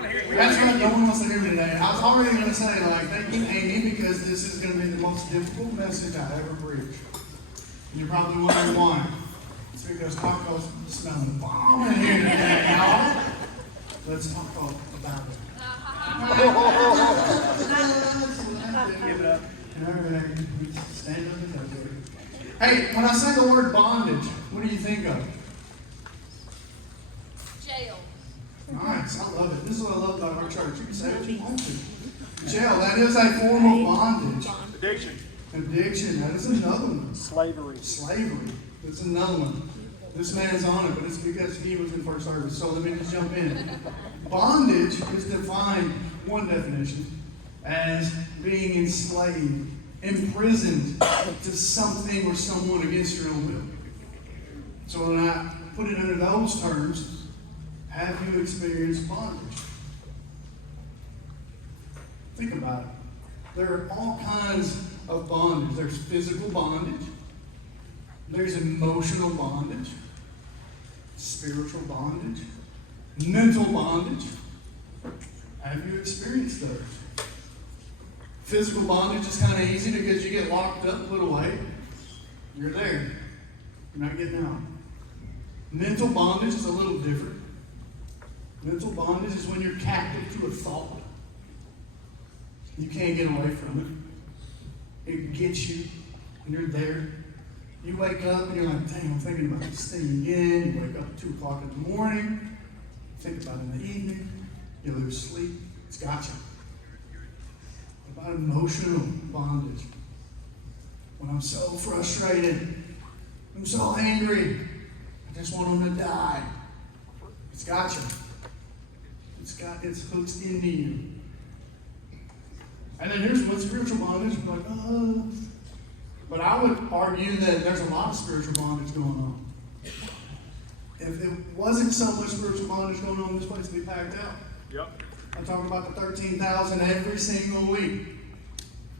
That's what no one wants to hear today. I was already going to say, like, thank you, Amy, because this is going to be the most difficult message I ever preached. And you're probably wondering why. It's because Taco's smelling the bomb in here today, y'all. Let's talk about it. Give it up. Stand up and touch it. Hey, when I say the word bondage, what do you think of? Jail. Nice, I love it. This is what I love about our church. You can say what you want to. Jail, that is a form of bondage. Addiction, that is another one. Slavery, that's another one. This man's on it, but it's because he was in first service. So let me just jump in. Bondage is defined, one definition, as being enslaved, imprisoned to something or someone against your own will. So when I put it under those terms, have you experienced bondage? Think about it. There are all kinds of bondage. There's physical bondage. There's emotional bondage. Spiritual bondage. Mental bondage. Have you experienced those? Physical bondage is kind of easy because you get locked up, put away. You're there. You're not getting out. Mental bondage is a little different. Mental bondage is when you're captive to a thought. You can't get away from it. It gets you, and you're there. You wake up and you're like, dang, I'm thinking about this thing again. You wake up at 2 o'clock in the morning, think about it in the evening, you lose sleep. It's got you. What about emotional bondage? When I'm so frustrated, I'm so angry, I just want them to die. It's got you. It's hooked into you. And then here's what spiritual bondage. I'm like, oh. But I would argue that there's a lot of spiritual bondage going on. If it wasn't so much spiritual bondage going on, this place would be packed out. Yep. I talk about the 13,000 every single week.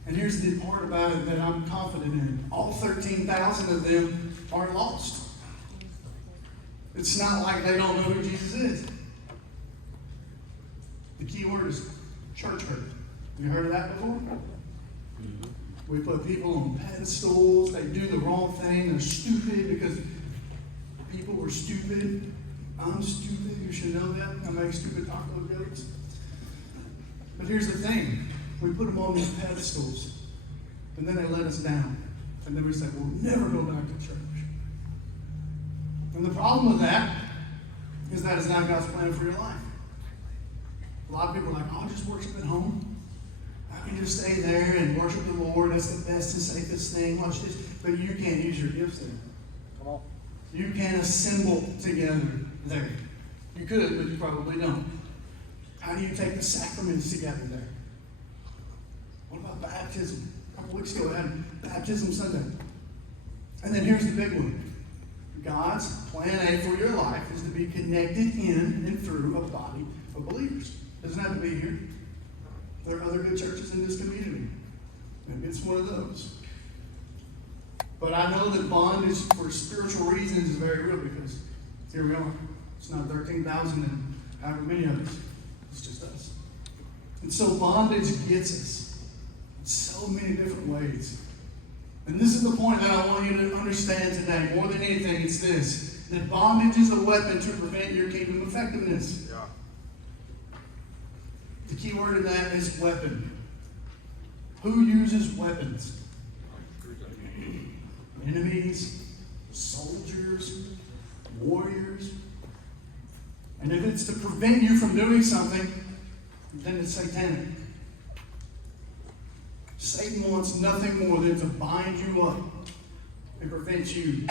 And here's the part about it that I'm confident in. All 13,000 of them are lost. It's not like they don't know who Jesus is. The key word is church hurt. You heard of that before? Mm-hmm. We put people on pedestals. They do the wrong thing. They're stupid because people were stupid. I'm stupid. You should know that. I make stupid taco jokes. But here's the thing. We put them on these pedestals. And then they let us down. And then we say, we'll never go back to church. And the problem with that is that is not God's plan for your life. A lot of people are like, I'll just worship at home. I can just stay there and worship the Lord. That's the best and safest thing. Watch this. But you can't use your gifts there. Come on. You can't assemble together there. You could, but you probably don't. How do you take the sacraments together there? What about baptism? A couple weeks ago, I had Baptism Sunday. And then here's the big one. God's plan A for your life is to be connected in and through a body of believers. Doesn't have to be here. There are other good churches in this community. Maybe it's one of those. But I know that bondage for spiritual reasons is very real because here we are. It's not 13,000 and however many of us. It's just us. And so bondage gets us in so many different ways. And this is the point that I want you to understand today. More than anything, it's this. That bondage is a weapon to prevent your kingdom effectiveness. Yeah. The key word in that is weapon. Who uses weapons? Enemies, soldiers, warriors. And if it's to prevent you from doing something, then it's satanic. Satan wants nothing more than to bind you up and prevent you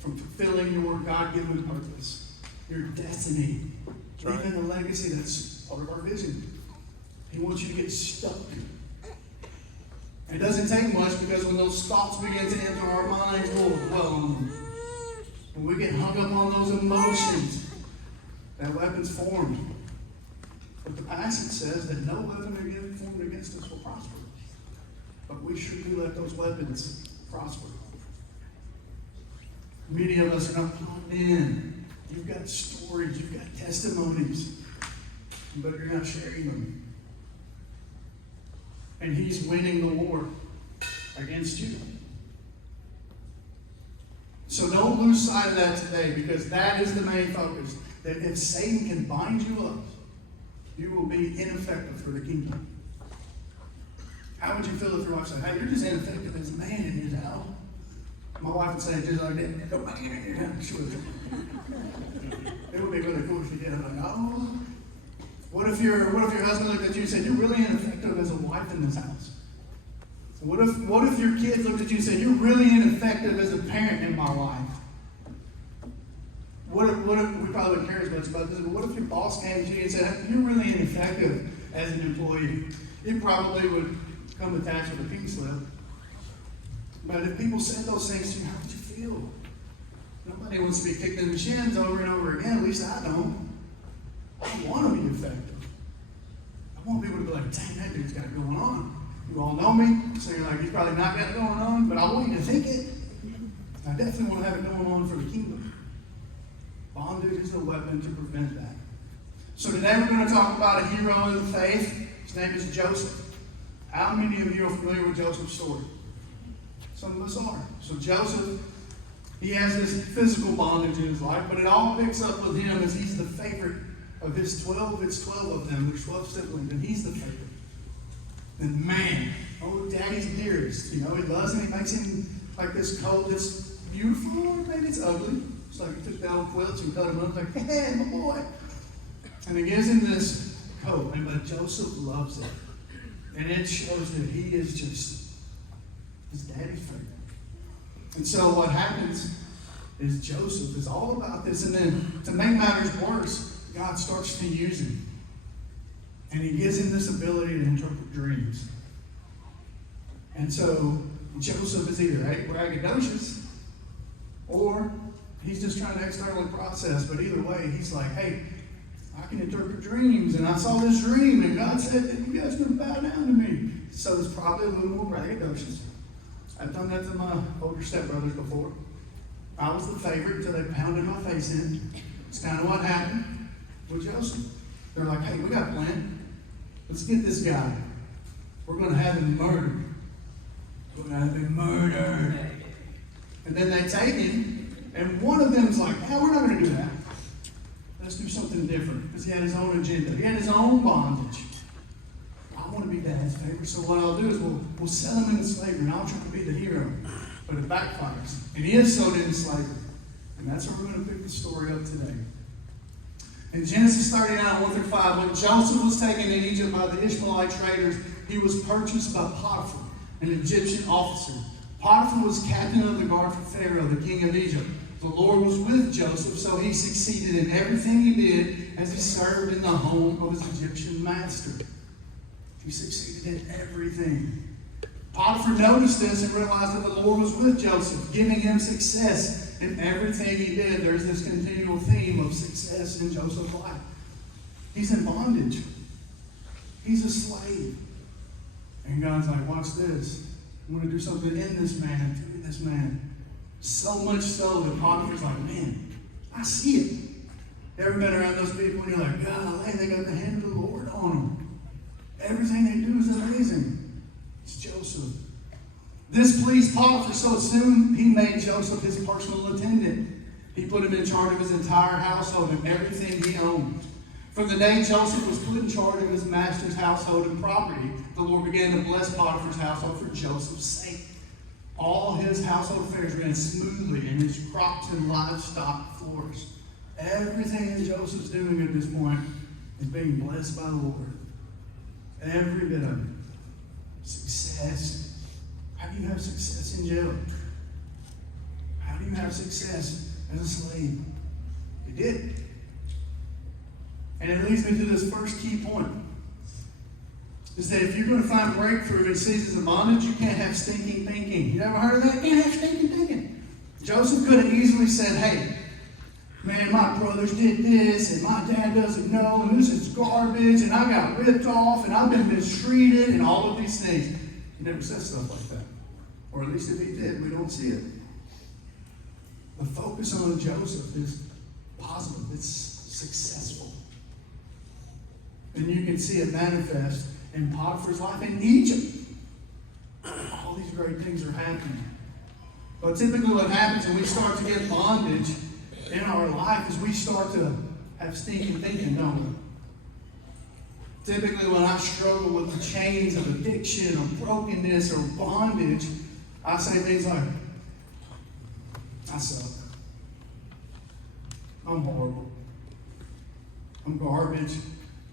from fulfilling your God-given purpose, your destiny, leaving a legacy that's part of our vision. He wants you to get stuck. And it doesn't take much because when those thoughts begin to enter our minds, we'll dwell on them. When we get hung up on those emotions, that weapon's formed. But the passage says that no weapon formed against us will prosper. But we shouldn't let those weapons prosper. Many of us are not plugged in. You've got stories, you've got testimonies. but you're not sharing them. And he's winning the war against you. So don't lose sight of that today, because that is the main focus. That if Satan can bind you up, you will be ineffective for the kingdom. How would you feel if your wife said, hey, you're just ineffective as a man in his house? My wife would say it just like that. Don't mind it in your house. She would. It would be really cool if she did. I'm like, oh. What if your husband looked at you and said, you're really ineffective as a wife in this house? What if your kids looked at you and said, you're really ineffective as a parent in my life? What if we probably wouldn't care as much about this, but what if your boss came to you and said, you're really ineffective as an employee? It probably would come attached with a pink slip. But if people said those things to you, how would you feel? Nobody wants to be kicked in the shins over and over again. At least I don't. I want to be effective. I want people to be like, dang, that dude's got it going on. You all know me, so you're like, he's probably not got it going on, but I want you to think it. I definitely want to have it going on for the kingdom. Bondage is a weapon to prevent that. So today we're going to talk about a hero in the faith. His name is Joseph. How many of you are familiar with Joseph's story? Some of us are. So Joseph, he has this physical bondage in his life, but it all picks up with him as he's the favorite of his 12. It's 12 of them. There's 12 siblings, and he's the favorite. And man, oh, daddy's dearest. You know, he loves him. He makes him like this coat that's beautiful, or maybe it's ugly. It's like he took the old quilts and cut them up, like, hey, my boy. And he gives him this coat, but Joseph loves it. And it shows that he is just his daddy's favorite. And so what happens is Joseph is all about this. And then to make matters worse, God starts to use him. And he gives him this ability to interpret dreams. And so Joseph is either braggadocious or he's just trying to externally process. But either way, he's like, hey, I can interpret dreams. And I saw this dream, and God said that you guys are going to bow down to me. So it's probably a little more braggadocious. I've done that to my older stepbrothers before. I was the favorite until they pounded my face in. It's kind of what happened with Joseph. They're like, hey, we got a plan. Let's get this guy. We're going to have him murdered. We're going to have him murdered. And then they take him, and one of them's like, hey, we're not going to do that. Let's do something different. Because he had his own agenda. He had his own bondage. I want to be Dad's favorite, so what I'll do is we'll sell him into slavery, and I'll try to be the hero. But it backfires. And he is sold into slavery. And that's where we're going to pick the story up today. In Genesis 39, 1 through 5, when Joseph was taken in Egypt by the Ishmaelite traders, he was purchased by Potiphar, an Egyptian officer. Potiphar was captain of the guard for Pharaoh, the king of Egypt. The Lord was with Joseph, so he succeeded in everything he did as he served in the home of his Egyptian master. He succeeded in everything. Potiphar noticed this and realized that the Lord was with Joseph, giving him success in everything he did. There's this continual theme of success in Joseph's life. He's in bondage. He's a slave. And God's like, watch this. I'm going to do something in this man, through this man. So much so that Potiphar's like, man, I see it. You ever been around those people and you're like, God, they got the hand of the Lord on them. Everything they do is amazing. It's Joseph. This pleased Potiphar, so soon he made Joseph his personal attendant. He put him in charge of his entire household and everything he owned. From the day Joseph was put in charge of his master's household and property, the Lord began to bless Potiphar's household for Joseph's sake. All his household affairs ran smoothly, and his crops and livestock flourished. Everything that Joseph's doing at this point is being blessed by the Lord. Every bit of it. Success. How do you have success in jail? How do you have success as a slave? He did. And it leads me to this first key point. Is that if you're going to find breakthrough in seasons of bondage, you can't have stinking thinking. You ever heard of that? You can't have stinking thinking. Joseph could have easily said, hey, man, my brothers did this, and my dad doesn't know, and this is garbage, and I got ripped off, and I've been mistreated, and all of these things. He never said stuff like that. Or at least if he did, we don't see it. The focus on Joseph is positive. It's successful. And you can see it manifest in Potiphar's life in Egypt. All these great things are happening. But typically what happens when we start to get bondage in our life is we start to have stinking thinking, don't we? Typically when I struggle with the chains of addiction or brokenness or bondage, I say things like, I suck. I'm horrible. I'm garbage.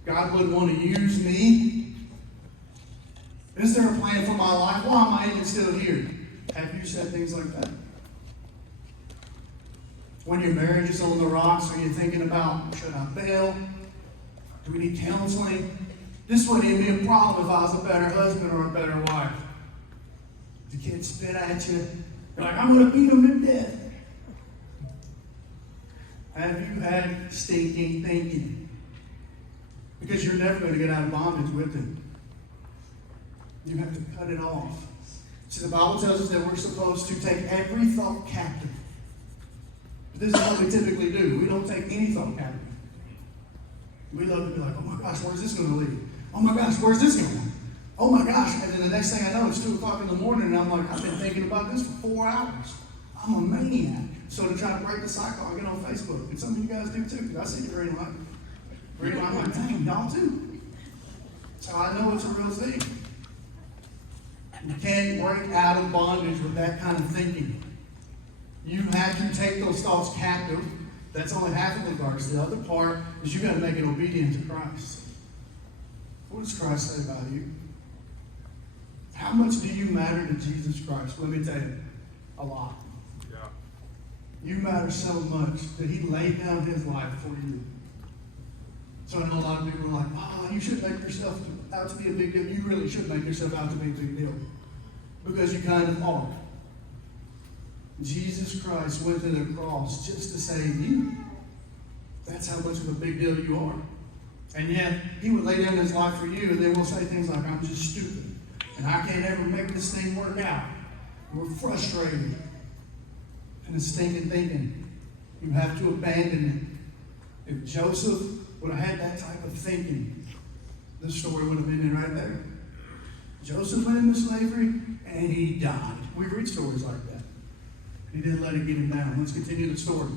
God wouldn't want to use me. Is there a plan for my life? Why am I even still here? Have you said things like that? When your marriage is on the rocks, are you thinking about, should I bail? Do we need counseling? This wouldn't even be a problem if I was a better husband or a better wife. The kids spit at you. You're like, I'm going to beat them to death. Have you had stinking thinking? Because you're never going to get out of bondage with it. You have to cut it off. See, the Bible tells us that we're supposed to take every thought captive. But this is what we typically do. We don't take any thought captive. We love to be like, oh my gosh, where's this going to lead? Oh my gosh, where's this going? Oh my gosh. And then the next thing I know, it's 2 o'clock in the morning, and I'm like, I've been thinking about this for 4 hours. I'm a maniac. So to try to break the cycle, I get on Facebook. And some of you guys do too, because I see the green light. Green light, I'm like, dang, y'all too. So I know it's a real thing. You can't break out of bondage with that kind of thinking. You have to take those thoughts captive. That's only half of the verse. The other part is you got to make it obedient to Christ. What does Christ say about you? How much do you matter to Jesus Christ? Let me tell you, a lot. Yeah. You matter so much that He laid down His life for you. So I know a lot of people are like, oh, you should make yourself out to be a big deal. You really should make yourself out to be a big deal. Because you kind of are. Jesus Christ went to the cross just to save you. That's how much of a big deal you are. And yet, He would lay down His life for you, and then we'll say things like, I'm just stupid. And I can't ever make this thing work out. We're frustrated. And it's stinking thinking. You have to abandon it. If Joseph would have had that type of thinking, this story would have been in right there. Joseph went into slavery, and he died. We read stories like that. He didn't let it get him down. Let's continue the story.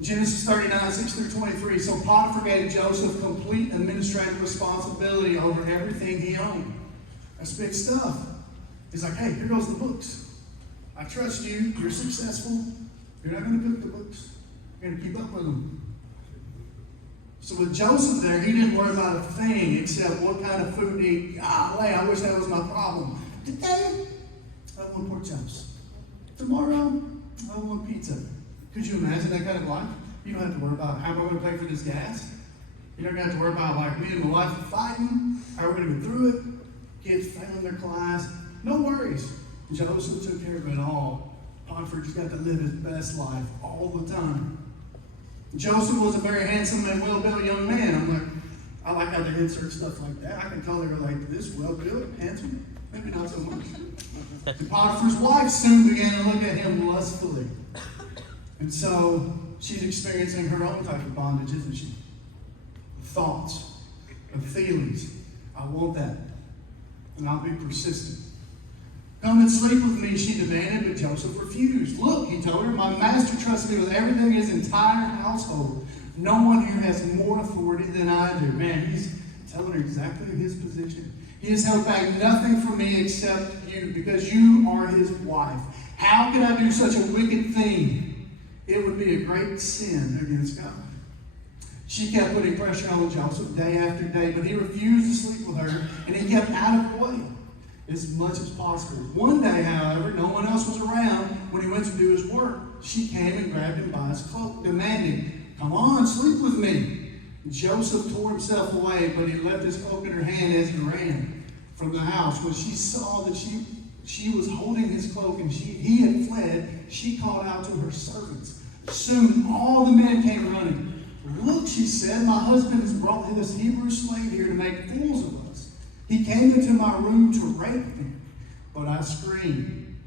Genesis 39, 6 through 23. So Potiphar gave Joseph complete administrative responsibility over everything he owned. That's big stuff. He's like, hey, here goes the books. I trust you. You're successful. You're not going to cook the books. You're going to keep up with them. So with Joseph there, he didn't worry about a thing except what kind of food to eat. Golly, I wish that was my problem. Today, I want pork chops. Tomorrow, I want pizza. Could you imagine that kind of life? You don't have to worry about how am I going to pay for this gas. You don't have to worry about like me and my wife fighting. How are we going to get through it? Kids failing their class. No worries. Joseph took care of it all. Potiphar just got to live his best life all the time. Joseph was a very handsome and well-built young man. I'm like, I like how they insert stuff like that. I can totally relate to this. Well-built, handsome, maybe not so much. And Potiphar's wife soon began to look at him lustfully. And so she's experiencing her own type of bondage, isn't she? Thoughts, of feelings. I want that. And I'll be persistent. Come and sleep with me, she demanded, but Joseph refused. Look, he told her, my master trusts me with everything in his entire household. No one here has more authority than I do. Man, he's telling her exactly his position. He has held back nothing from me except you, because you are his wife. How can I do such a wicked thing? It would be a great sin against God. She kept putting pressure on Joseph day after day, but he refused to sleep with her, and he kept out of the way as much as possible. One day, however, no one else was around when he went to do his work. She came and grabbed him by his cloak, demanding, come on, sleep with me. Joseph tore himself away, but he left his cloak in her hand as he ran from the house. When she saw that she was holding his cloak and he had fled, she called out to her servants. Soon all the men came running. Look, she said, my husband has brought this Hebrew slave here to make fools of us. He came into my room to rape me, but I screamed.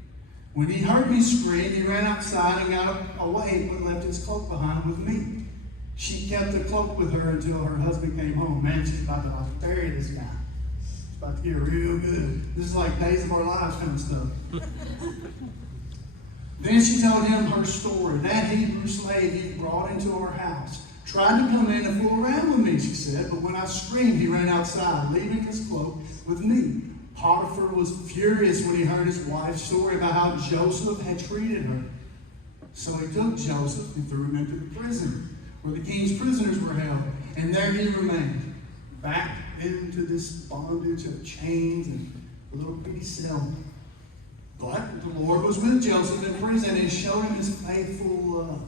When he heard me scream, he ran outside and got away, but left his cloak behind with me. She kept the cloak with her until her husband came home. Man, she's about to bury this guy. She's about to get real good. This is like Days of Our Lives kind of stuff. Then she told him her story. That Hebrew slave he brought into her house tried to come in and fool around with me, she said, but when I screamed, he ran outside, leaving his cloak with me. Potiphar was furious when he heard his wife's story about how Joseph had treated her. So he took Joseph and threw him into the prison, where the king's prisoners were held. And there he remained, back into this bondage of chains and a little bitty cell. But the Lord was with Joseph in prison and showed him his faithful love.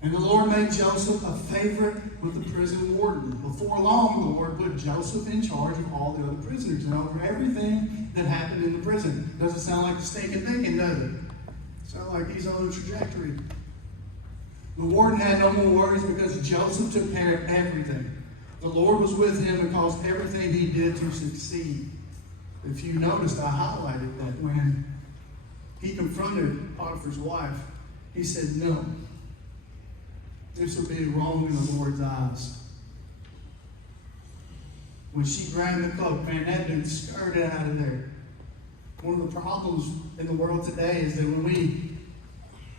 And the Lord made Joseph a favorite with the prison warden. Before long, the Lord put Joseph in charge of all the other prisoners and over everything that happened in the prison. Doesn't sound like the stinking thinking, does it? Sounds like he's on a trajectory. The warden had no more worries because Joseph took care of everything. The Lord was with him and caused everything he did to succeed. If you noticed, I highlighted that when he confronted Potiphar's wife, he said, no. This would be wrong in the Lord's eyes. When she grabbed the cloak, man, that dude skirted out of there. One of the problems in the world today is that when we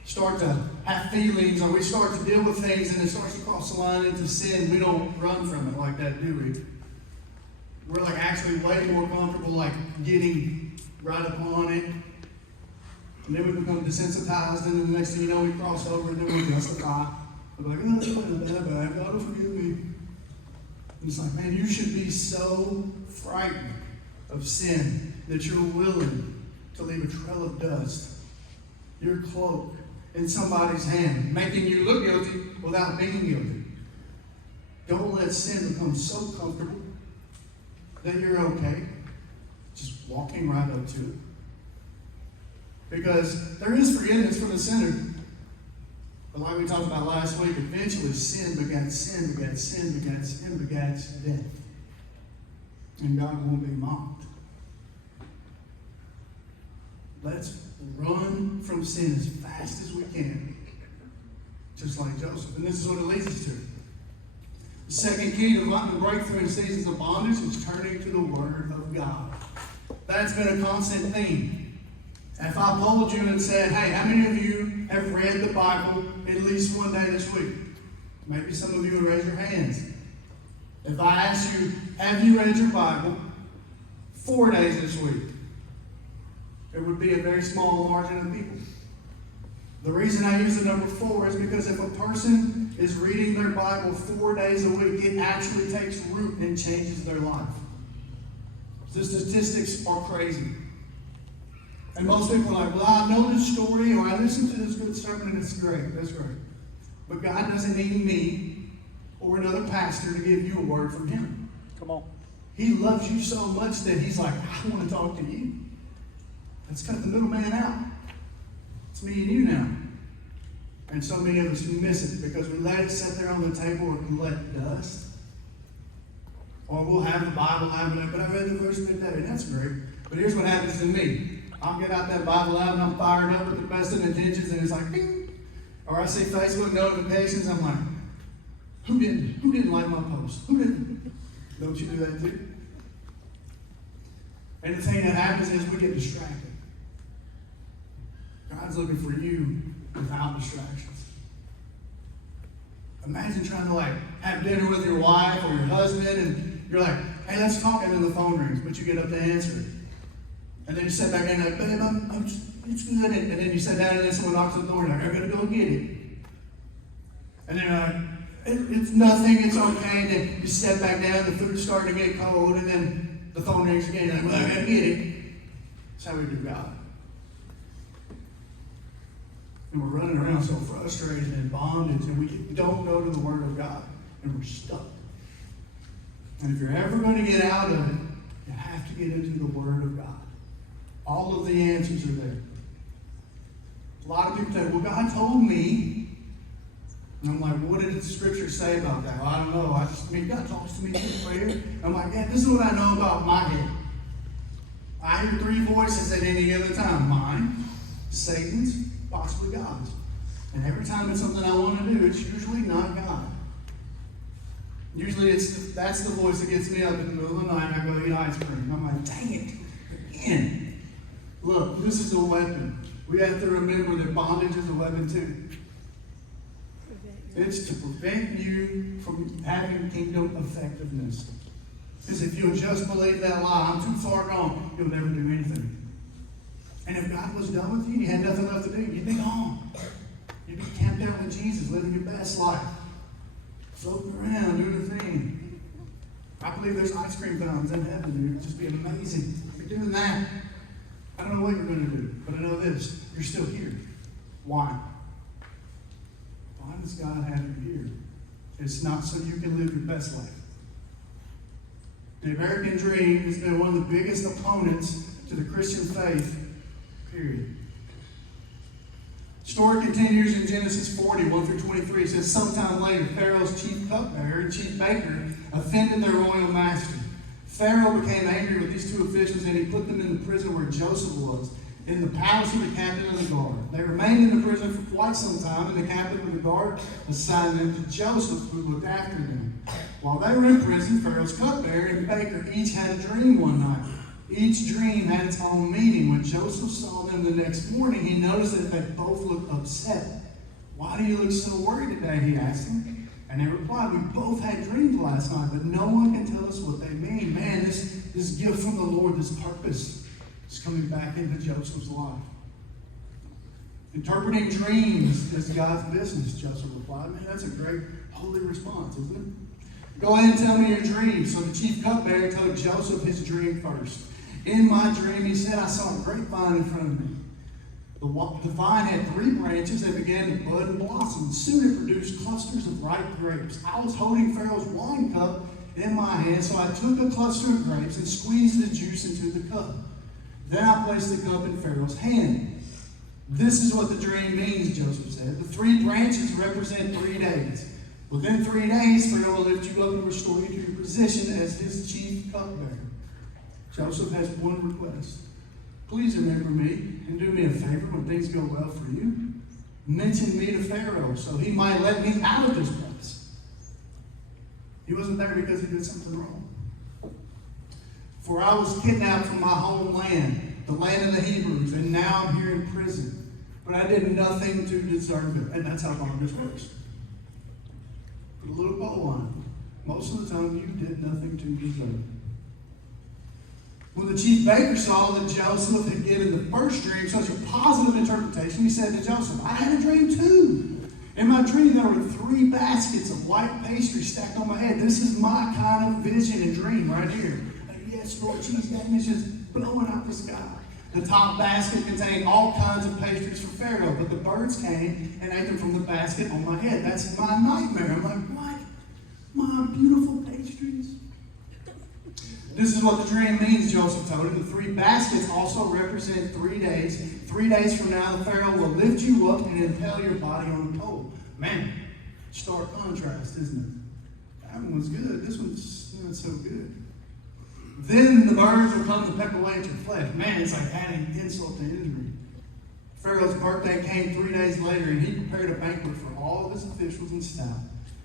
start to have feelings or we start to deal with things and it starts to cross the line into sin, we don't run from it like that, do we? We're like actually way more comfortable like getting right upon it. And then we become desensitized, and then the next thing you know, we cross over and then we justify. We're like, oh, it's not that bad. God will forgive me. And it's like, man, you should be so frightened of sin that you're willing to leave a trail of dust, your cloak, in somebody's hand, making you look guilty without being guilty. Don't let sin become so comfortable that you're okay just walking right up to it. Because there is forgiveness for the sinner. But like we talked about last week, eventually sin begets sin, begets sin, begets sin, begets death. And God won't be mocked. Let's run from sin as fast as we can. Just like Joseph. And this is what it leads us to. The second key to breakthrough in seasons of bondage is turning to the Word of God. That's been a constant theme. If I polled you and said, hey, how many of you have read the Bible at least one day this week? Maybe some of you would raise your hands. If I asked you, have you read your Bible 4 days this week? It would be a very small margin of people. The reason I use the number 4 is because if a person is reading their Bible 4 days a week, it actually takes root and changes their life. The statistics are crazy. And most people are like, well, I know this story, or I listened to this good sermon, and it's great. That's great. But God doesn't need me or another pastor to give you a word from Him. Come on. He loves you so much that He's like, I want to talk to you. Let's cut the middleman out. It's me and you now. And so many of us miss it because we let it sit there on the table and collect dust. Or we'll have the Bible out, but I read the verse midday, and that's great. But here's what happens to me. I'll get out that Bible out and I'm fired up with the best of intentions, and it's like, ding. Or I see Facebook notifications, I'm like, who didn't like my post? Who didn't? Don't you do that too? And the thing that happens is we get distracted. God's looking for you without distractions. Imagine trying to have dinner with your wife or your husband, and you're like, hey, let's talk, and then the phone rings, but you get up to answer it. And then you sit back and like, babe, it's good. And then you sit down and then someone knocks on the door and I gotta go get it. And then you're like, it's nothing, it's okay. And then you sit back down, the food's starting to get cold, and then the phone rings again, and well, I gotta get it. That's how we do God. And we're running around so frustrated and in bondage, and we don't go to the Word of God, and we're stuck. And if you're ever going to get out of it, you have to get into the Word of God. All of the answers are there. A lot of people say, well, God told me. And I'm like, what did the Scripture say about that? Well, I don't know. God talks to me through prayer. I'm like, yeah, this is what I know about my head. I hear 3 voices at any other time. Mine, Satan's, possibly God's. And every time it's something I want to do, it's usually not God. Usually that's the voice that gets me up in the middle of the night and I go eat ice cream. I'm like, dang it, again. Look, this is a weapon. We have to remember that bondage is a weapon too. It's to prevent you from having kingdom effectiveness. Because if you'll just believe that lie, I'm too far gone, you'll never do anything. And if God was done with you and you had nothing left to do, you'd be gone. You'd be camped out with Jesus, living your best life. Floating around, doing the thing. I believe there's ice cream fountains in heaven, dude. It'd just be amazing. If you're doing that, I don't know what you're going to do, but I know this. You're still here. Why? Why does God have you here? It's not so you can live your best life. The American dream has been one of the biggest opponents to the Christian faith, period. The story continues in Genesis 40, 1 through 23. It says, sometime later, Pharaoh's chief cupbearer and chief baker offended their royal master. Pharaoh became angry with these two officials and he put them in the prison where Joseph was, in the palace of the captain of the guard. They remained in the prison for quite some time, and the captain of the guard assigned them to Joseph, who looked after them. While they were in prison, Pharaoh's cupbearer and baker each had a dream one night. Each dream had its own meaning. When Joseph saw them the next morning, he noticed that they both looked upset. Why do you look so worried today? He asked them. And they replied, we both had dreams last night, but no one can tell us what they mean. Man, this gift from the Lord, this purpose, is coming back into Joseph's life. Interpreting dreams is God's business, Joseph replied. Man, that's a great holy response, isn't it? Go ahead and tell me your dream. So the chief cupbearer told Joseph his dream first. In my dream, he said, I saw a grapevine in front of me. The vine had 3 branches that began to bud and blossom. Soon it produced clusters of ripe grapes. I was holding Pharaoh's wine cup in my hand, so I took a cluster of grapes and squeezed the juice into the cup. Then I placed the cup in Pharaoh's hand. This is what the dream means, Joseph said. The 3 branches represent 3 days. Within 3 days, Pharaoh will lift you up and restore you to your position as his chief cupbearer. Joseph has one request. Please remember me and do me a favor when things go well for you. Mention me to Pharaoh so he might let me out of this place. He wasn't there because he did something wrong. For I was kidnapped from my homeland, the land of the Hebrews, and now I'm here in prison. But I did nothing to deserve it. And that's how bondage works. Put a little bow on it. Most of the time, you did nothing to deserve it. When the chief baker saw that Joseph had given the first dream such a positive interpretation, he said to Joseph, I had a dream too. In my dream, there were 3 baskets of white pastry stacked on my head. This is my kind of vision and dream right here. Yes, Lord Jesus, that is just blowing out the sky. The top basket contained all kinds of pastries for Pharaoh, but the birds came and ate them from the basket on my head. That's my nightmare. I'm like, what? My beautiful pastries? This is what the dream means, Joseph told him. The 3 baskets also represent 3 days. 3 days from now, the Pharaoh will lift you up and impale your body on a pole. Man, stark contrast, isn't it? That one was good. This one's not so good. Then the birds will come to peck away at your flesh. Man, it's like adding insult to injury. Pharaoh's birthday came 3 days later, and he prepared a banquet for all of his officials and staff.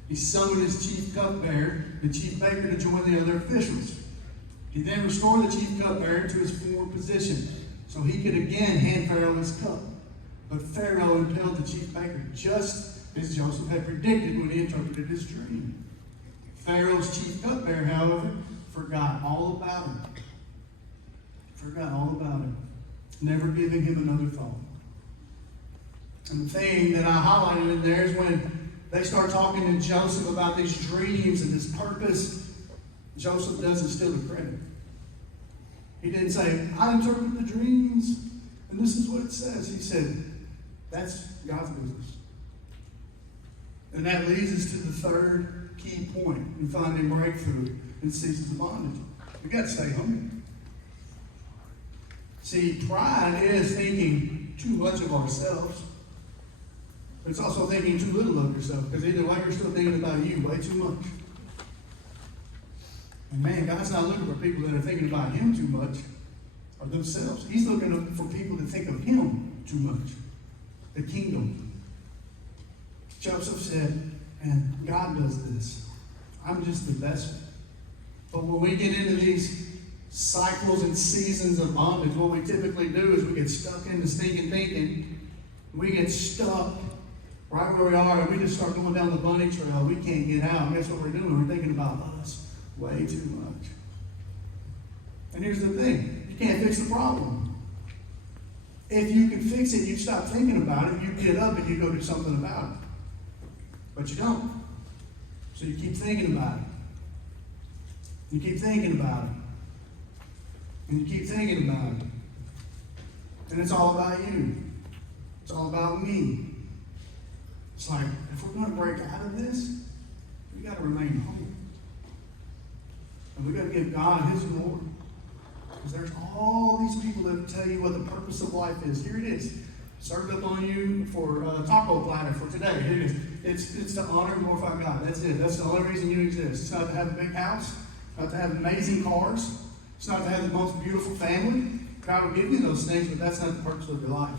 He summoned his chief cupbearer, the chief baker, to join the other officials. He then restored the chief cupbearer to his former position, so he could again hand Pharaoh his cup. But Pharaoh impaled the chief baker, just as Joseph had predicted when he interpreted his dream. Pharaoh's chief cupbearer, however, forgot all about him. Forgot all about him. Never giving him another thought. And the thing that I highlighted in there is when they start talking to Joseph about these dreams and this purpose, Joseph doesn't steal the credit. He didn't say, I interpret the dreams, and this is what it says. He said, that's God's business. And that leads us to the third key point in finding breakthrough in seasons of bondage. We've got to stay humble. See, pride is thinking too much of ourselves. But it's also thinking too little of yourself, because either way you're still thinking about you way too much. And man, God's not looking for people that are thinking about Him too much or themselves. He's looking for people to think of Him too much. The kingdom. Joseph said, and God does this. I'm just the vessel. But when we get into these cycles and seasons of bondage, what we typically do is we get stuck into stinking thinking. We get stuck right where we are, and we just start going down the bunny trail. We can't get out. And guess what we're doing? We're thinking about us way too much. And here's the thing. You can't fix the problem. If you could fix it, you'd stop thinking about it. You'd get up and you'd go do something about it. But you don't. So you keep thinking about it. You keep thinking about it. And you keep thinking about it. And it's all about you. It's all about me. It's like, if we're going to break out of this, we got to remain humble. And we got to give God His glory. Because there's all these people that tell you what the purpose of life is. Here it is. Served up on you for a taco platter for today. Here it is. It's to honor and glorify God. That's it. That's the only reason you exist. It's not to have a big house. Not to have amazing cars. It's not to have the most beautiful family. God will give you those things, but that's not the purpose of your life.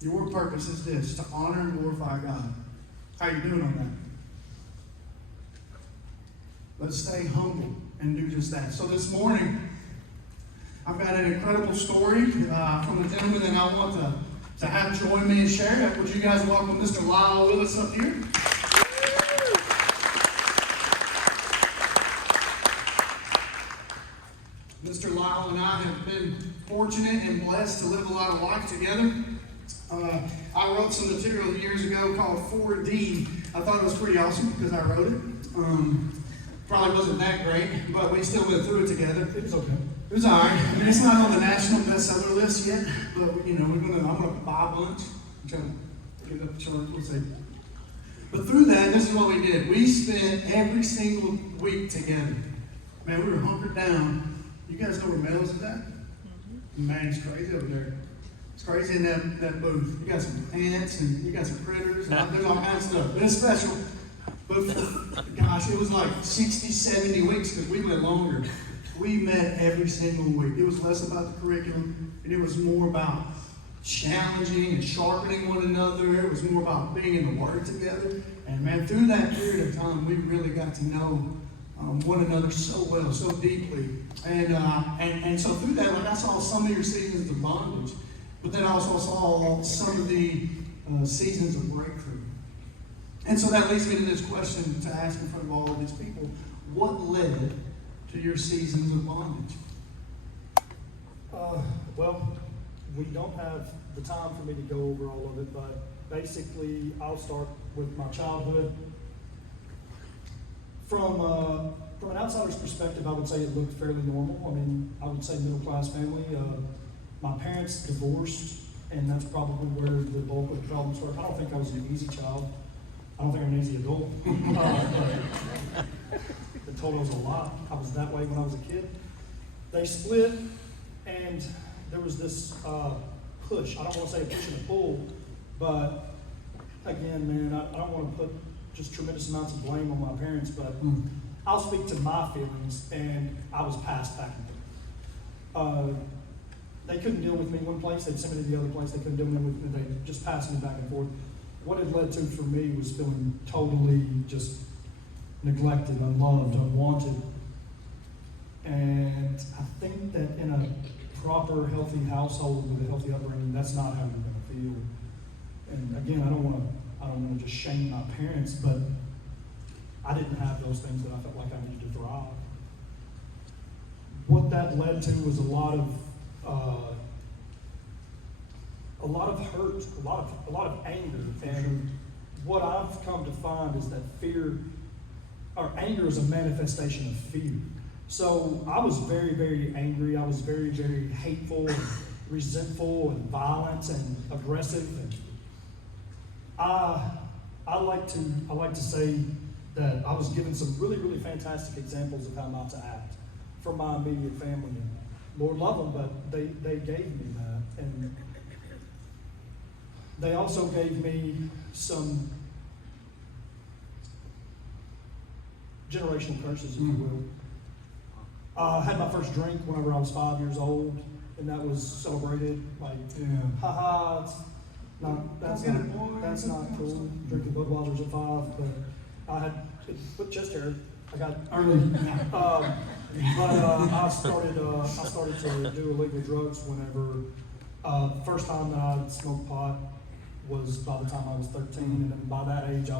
Your purpose is this, to honor and glorify God. How are you doing on that? Let's stay humble and do just that. So this morning, I've got an incredible story from a gentleman that I want to have join me and share it. Would you guys welcome Mr. Lyle Willis up here? Mr. Lyle and I have been fortunate and blessed to live a lot of life together. I wrote some material years ago called 4D. I thought it was pretty awesome because I wrote it. Probably wasn't that great, but we still went through it together. It was okay. It was all right. I mean, it's not on the national bestseller list yet, but you know, I'm gonna buy a bunch. I'm trying to get it up short. We'll see. But through that, this is what we did. We spent every single week together. Man, we were hunkered down. You guys know where Mel's is at? Man, it's crazy over there. It's crazy in that booth. You got some ants and you got some critters and there's all kinds of stuff. But it's special. But gosh, it was like 60, 70 weeks because we went longer. We met every single week. It was less about the curriculum and it was more about challenging and sharpening one another. It was more about being in the Word together. And man, through that period of time, we really got to know one another so well, so deeply. And so through that, like I saw some of your seasons of bondage. But then I also saw some of the seasons of breakthrough. And so that leads me to this question to ask in front of all of these people. What led to your seasons of bondage? Well, we don't have the time for me to go over all of it, but basically I'll start with my childhood. From an outsider's perspective, I would say it looked fairly normal. I mean, I would say middle-class family. My parents divorced, and that's probably where the bulk of the problems were. I don't think I was an easy child. I don't think I'm an easy adult. They told I was a lot. I was that way when I was a kid. They split, and there was this push. I don't want to say a push and a pull, but again, man, I don't want to put just tremendous amounts of blame on my parents, but I'll speak to my feelings, and I was passed back and forth. They couldn't deal with me one place, they'd send me to the other place, they couldn't deal with me, they'd just pass me back and forth. What it led to for me was feeling totally just neglected, unloved, unwanted. And I think that in a proper, healthy household with a healthy upbringing, that's not how you're going to feel. And again, I don't want to just shame my parents, but I didn't have those things that I felt like I needed to thrive. What that led to was a lot of hurt, a lot of anger. And what I've come to find is that fear, or anger, is a manifestation of fear. So I was very, very angry. I was very, very hateful and resentful and violent and aggressive. And I like to say that I was given some really, really fantastic examples of how not to act from my immediate family. And Lord love them, but they gave me that. And they also gave me some generational curses, if you will. I had my first drink whenever I was 5 years old, and that was celebrated. Like, haha, that's not cool. Drinking Budweisers at 5, but I had put chest hair. I got early. I started to do illegal drugs whenever, first time that I smoked pot was by the time I was 13, and then by that age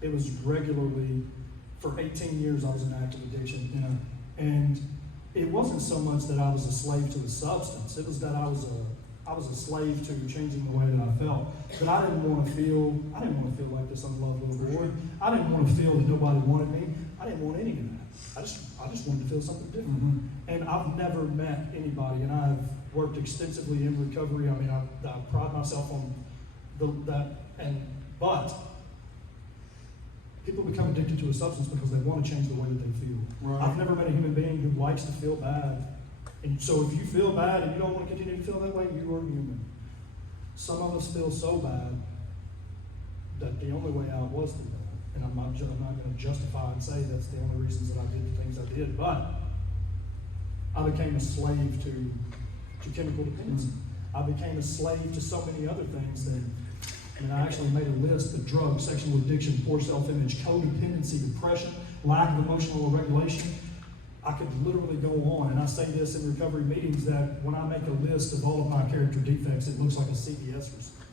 it was regularly, for 18 years I was in active addiction, you know, and it wasn't so much that I was a slave to the substance, it was that I was a slave to changing the way that I felt. But I didn't want to feel like this unloved little boy. I didn't want to feel that nobody wanted me. I didn't want any of that. I just wanted to feel something different. Mm-hmm. And I've never met anybody, and I've worked extensively in recovery. I mean, I pride myself on but people become addicted to a substance because they want to change the way that they feel. Right. I've never met a human being who likes to feel bad. And so if you feel bad and you don't want to continue to feel that way, you are human. Some of us feel so bad that the only way out was through that. And I'm not going to justify and say that's the only reasons that I did the things I did, but I became a slave to chemical dependency. I became a slave to so many other things that, and I actually made a list of drugs, sexual addiction, poor self-image, codependency, depression, lack of emotional regulation. I could literally go on, and I say this in recovery meetings that when I make a list of all of my character defects, it looks like a CVS receipt.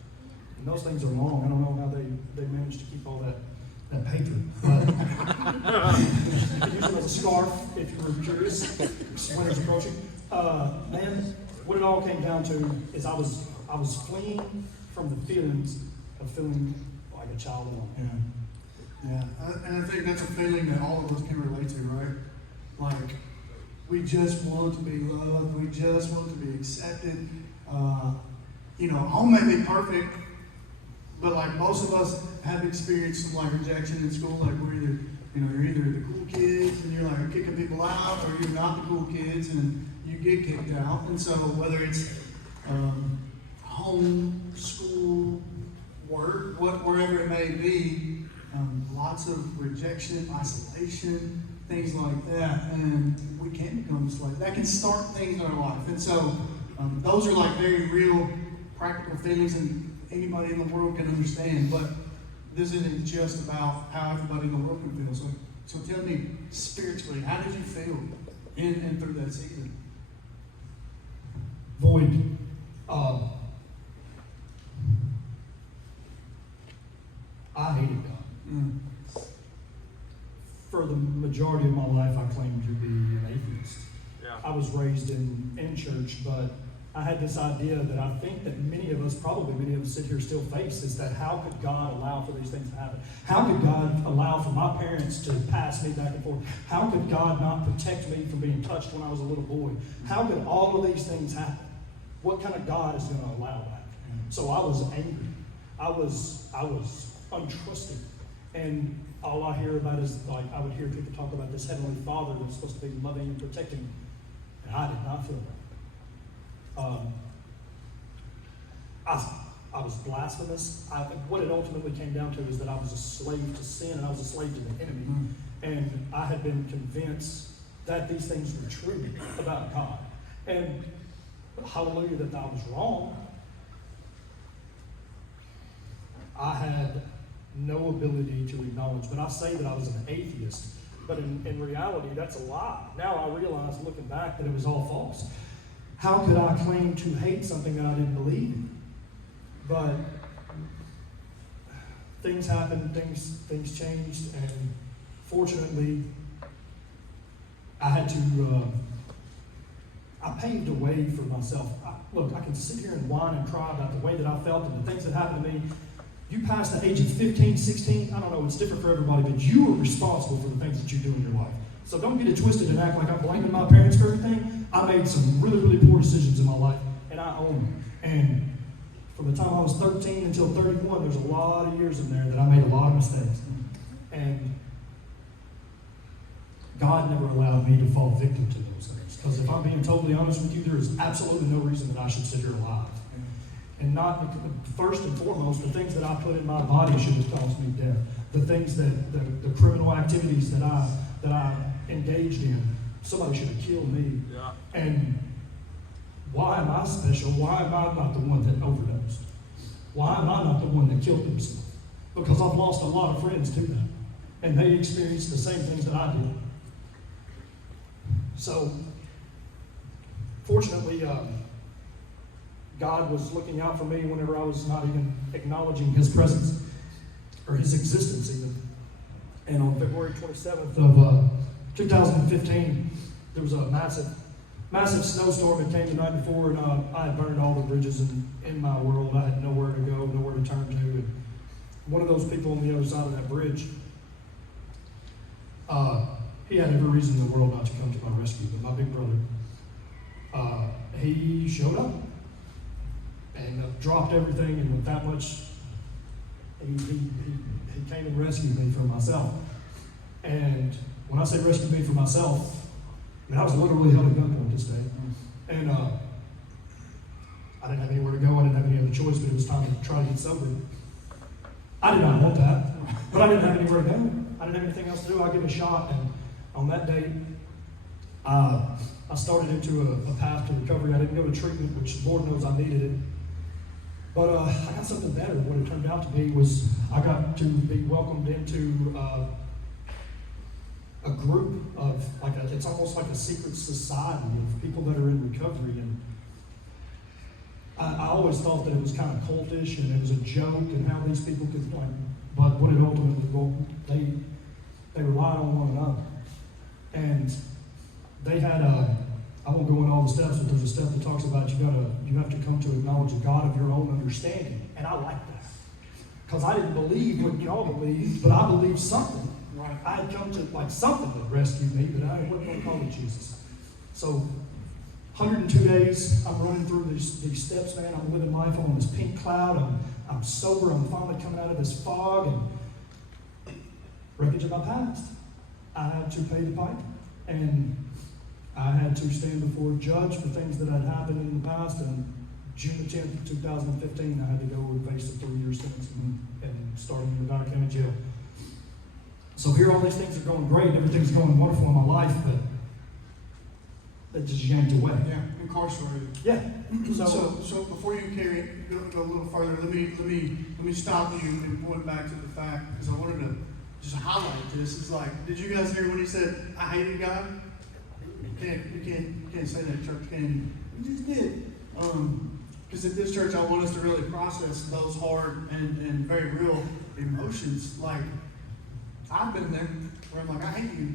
And those things are long. I don't know how they managed to keep all that paper. But you can use it as a scarf if you were curious. Winter's approaching. Man, what it all came down to is I was fleeing from the feelings of feeling like a child alone. Yeah. And I think that's a feeling that all of us can relate to, right? Like, we just want to be loved. We just want to be accepted. Home may be perfect, but like most of us have experienced some like rejection in school. Like you're either the cool kids and you're like kicking people out, or you're not the cool kids and you get kicked out. And so whether it's home, school, work, wherever it may be, lots of rejection, isolation, things like that, and we can become a slave. That can start things in our life. And so those are like very real, practical feelings, and anybody in the world can understand. But this isn't just about how everybody in the world can feel. So tell me, spiritually, how did you feel in and through that season? Void. I hated God. Mm. For the majority of my life, I claimed to be an atheist. Yeah. I was raised in church, but I had this idea that I think that many of us sit here still face, is that how could God allow for these things to happen? How could God allow for my parents to pass me back and forth? How could God not protect me from being touched when I was a little boy? How could all of these things happen? What kind of God is going to allow that? So I was angry. I was untrusting. And all I hear about is, like, I would hear people talk about this Heavenly Father that's supposed to be loving and protecting, and I did not feel that. I was blasphemous. What it ultimately came down to is that I was a slave to sin and I was a slave to the enemy. Mm. And I had been convinced that these things were true about God. And hallelujah that I was wrong. I had no ability to acknowledge, but I say that I was an atheist, but in reality, that's a lie. Now I realize, looking back, that it was all false. How could I claim to hate something that I didn't believe in? But things happened, things changed, and fortunately, I had to, I paved a way for myself. Look, I can sit here and whine and cry about the way that I felt and the things that happened to me. You pass the age of 15, 16, I don't know, it's different for everybody, but you are responsible for the things that you do in your life. So don't get it twisted and act like I'm blaming my parents for everything. I made some really, really poor decisions in my life, and I own them. And from the time I was 13 until 31, there's a lot of years in there that I made a lot of mistakes. And God never allowed me to fall victim to those things. Because if I'm being totally honest with you, there is absolutely no reason that I should sit here alive. And not, first and foremost, the things that I put in my body should have caused me death. The things the criminal activities that I engaged in, somebody should have killed me. Yeah. And why am I special? Why am I not the one that overdosed? Why am I not the one that killed himself? Because I've lost a lot of friends to that. and they experienced the same things that I did. So, fortunately, God was looking out for me whenever I was not even acknowledging His presence, or His existence even. And on February 27th of 2015, there was a massive snowstorm that came the night before, and I had burned all the bridges in my world. I had nowhere to go, nowhere to turn to. And one of those people on the other side of that bridge, he had every reason in the world not to come to my rescue, but my big brother, he showed up and dropped everything, and with that much, he came and rescued me from myself. And when I say rescued me from myself, I mean, I was literally held at gunpoint this day. And I didn't have anywhere to go, I didn't have any other choice, but it was time to try to get sober. I did not want that, but I didn't have anywhere to go. I didn't have anything else to do. I give it a shot, and on that day, I started into a path to recovery. I didn't go to treatment, which the Lord knows I needed it. But I got something better. What it turned out to be was I got to be welcomed into a group of, it's almost like a secret society of people that are in recovery. And I always thought that it was kind of cultish and it was a joke and how these people could, but what it ultimately was, they relied on one another. And they had I won't go into all the steps, but there's a step that talks about you have to come to acknowledge a God of your own understanding. And I like that. Because I didn't believe what y'all believed, but I believed something. Right. I had come to something that rescued me, but I wasn't going to call it Jesus. So 102 days, I'm running through these steps, man. I'm living life on this pink cloud. I'm sober. I'm finally coming out of this fog and wreckage of my past. I had to pay the piper. And I had to stand before a judge for things that had happened in the past. And June the 10th, 2015, I had to go and face a 3-year sentence and starting in the Dyer County Jail. So here all these things are going great, everything's going wonderful in my life, but that just yanked away. Yeah, incarcerated. Yeah. So before you go a little further, let me stop you and point back to the fact, because I wanted to just highlight this. It's like, did you guys hear when he said, I hated God? You can't say that at church, can you? You just did. Because at this church, I want us to really process those hard and very real emotions. Like, I've been there where I'm like, I hate you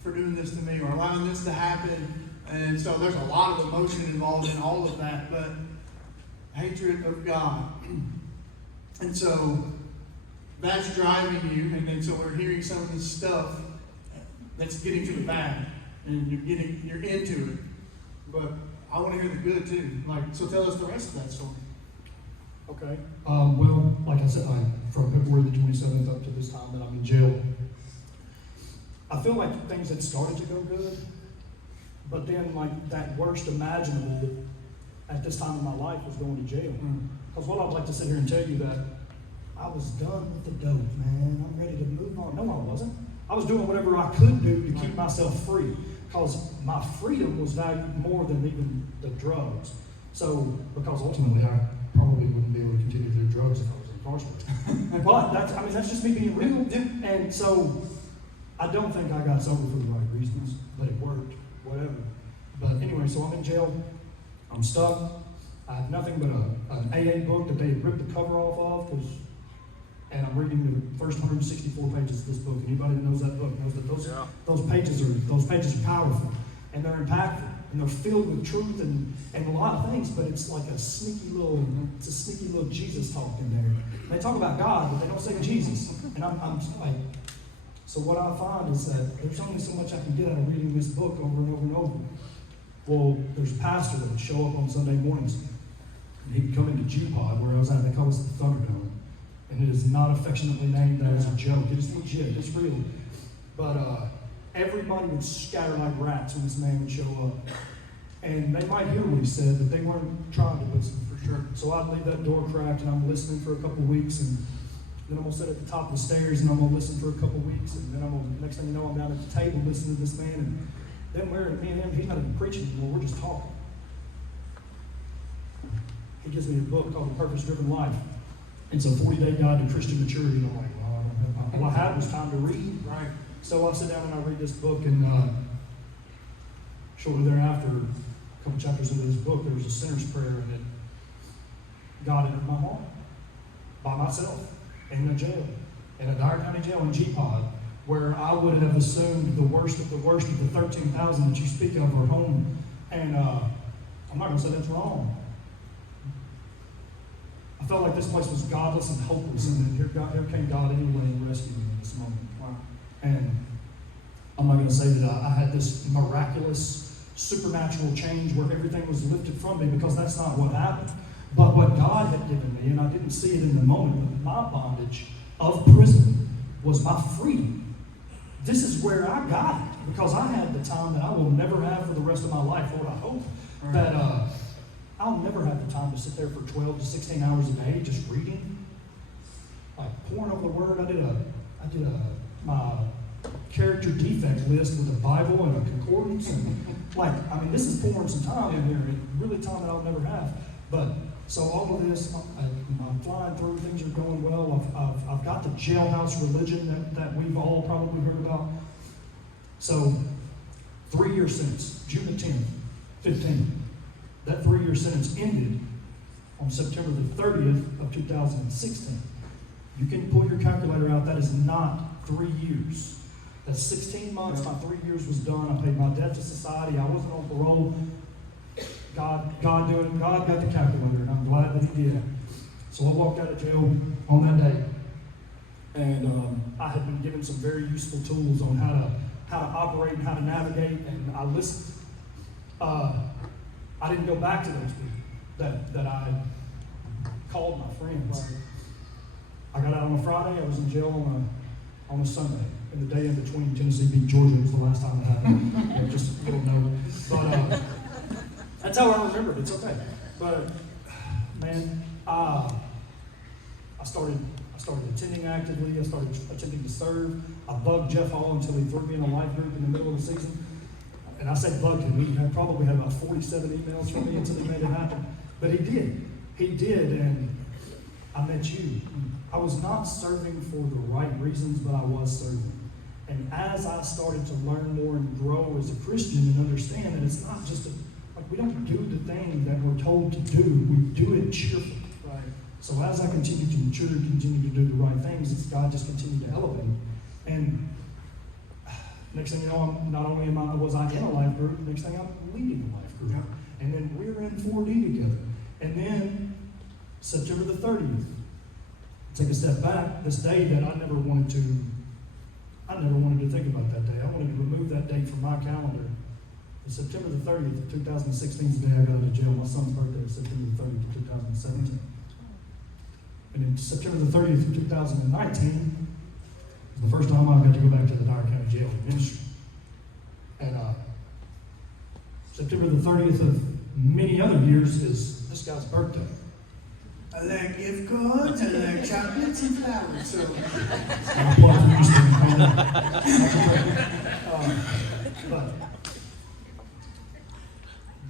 for doing this to me or allowing this to happen. And so there's a lot of emotion involved in all of that, but hatred of God. And so that's driving you, and then so we're hearing some of this stuff that's getting to the bad, and you're into it. But I want to hear the good too. So tell us the rest of that story. Okay. Well, like I said, from February the 27th up to this time that I'm in jail, I feel like things had started to go good, but then that worst imaginable at this time in my life was going to jail. Because what I'd like to sit here and tell you that I was done with the dope, man. I'm ready to move on. No, I wasn't. I was doing whatever I could do to keep myself free, because my freedom was valued more than even the drugs. So, because ultimately I probably wouldn't be able to continue to do drugs if I was incarcerated. But that's just me being real. And so I don't think I got sober for the right reasons, but it worked, whatever. But anyway, so I'm in jail. I'm stuck. I have nothing but an AA book that they had ripped the cover off of, and I'm reading the first 164 pages of this book. Anybody that knows that book knows that those pages are powerful, and they're impactful, and they're filled with truth and a lot of things. But it's like a sneaky little Jesus talk in there. They talk about God, but they don't say Jesus. And I'm like, so what I find is that there's only so much I can get out of reading this book over and over and over. Well, there's a pastor that would show up on Sunday mornings, and he'd come into G-Pod, where I was at. They call us the Thunderdome. And it is not affectionately named that as a joke. It is legit. It's real. But everybody would scatter like rats when this man would show up. And they might hear what he said, but they weren't trying to listen for sure. So I'd leave that door cracked, and I'm listening for a couple weeks, and then I'm going to sit at the top of the stairs, and I'm going to listen for a couple weeks, and then next thing you know, I'm down at the table listening to this man, and then me and him, he's not even preaching anymore, we're just talking. He gives me a book called The Purpose Driven Life. It's a 40-day guide to Christian maturity, and I'm like, well, I All I had was time to read. Right. So I sit down and I read this book, and shortly thereafter, a couple chapters into this book, there was a sinner's prayer, and God entered my heart by myself in a jail, in a Dyer County jail in G-Pod, where I would have assumed the worst of the 13,000 that you speak of are home. And I'm not going to say that's wrong. I felt like this place was godless and hopeless, and then here came God anyway and rescued me in this moment. Wow. And I'm not going to say that I had this miraculous, supernatural change where everything was lifted from me, because that's not what happened. But what God had given me, and I didn't see it in the moment, but my bondage of prison was my freedom. This is where I got it, because I had the time that I will never have for the rest of my life. Lord, I hope that I'll never have the time to sit there for 12 to 16 hours a day just reading, like pouring over the Word. I did my character defect list with a Bible and a concordance, and this is pouring some time in here, and really time that I'll never have. But so all of this, I'm flying through. Things are going well. I've got the jailhouse religion that we've all probably heard about. So 3 years since June the 10th, 15. That 3-year sentence ended on September the 30th of 2016. You can pull your calculator out. That is not 3 years. That's 16 months. My 3 years was done. I paid my debt to society. I wasn't on parole. God got the calculator, and I'm glad that He did. So I walked out of jail on that day, and I had been given some very useful tools on how to operate and how to navigate, and I listened. I didn't go back to those people that I called my friends. I got out on a Friday. I was in jail on a Sunday. And the day in between Tennessee beat Georgia was the last time it happened. Just a little note. But that's how I remember it. It's okay. But man, I started attending actively. I started attempting to serve. I bugged Jeff Hall until he threw me in a life group in the middle of the season. And I say bugged him. He probably had about 47 emails from me until he made it happen. But he did. He did, and I met you. I was not serving for the right reasons, but I was serving. And as I started to learn more and grow as a Christian and understand that it's not just we don't do the thing that we're told to do. We do it cheerfully. Right. So as I continued to mature and continue to do the right things, God just continued to elevate. And next thing you know, not only was I in a life group, next thing I'm leading a life group. Yeah. And then we're in 4D together. And then September the 30th, take a step back, this day that I never wanted to think about that day. I wanted to remove that date from my calendar. September the 30th of 2016 is the day I got out of jail. My son's birthday was September the 30th of 2017. And in September the 30th of 2019, was the first time I got to go back to the Dyer County Jail ministry. And September the 30th of many other years is this guy's birthday. I like gift cards, I like chocolates and flowers. So but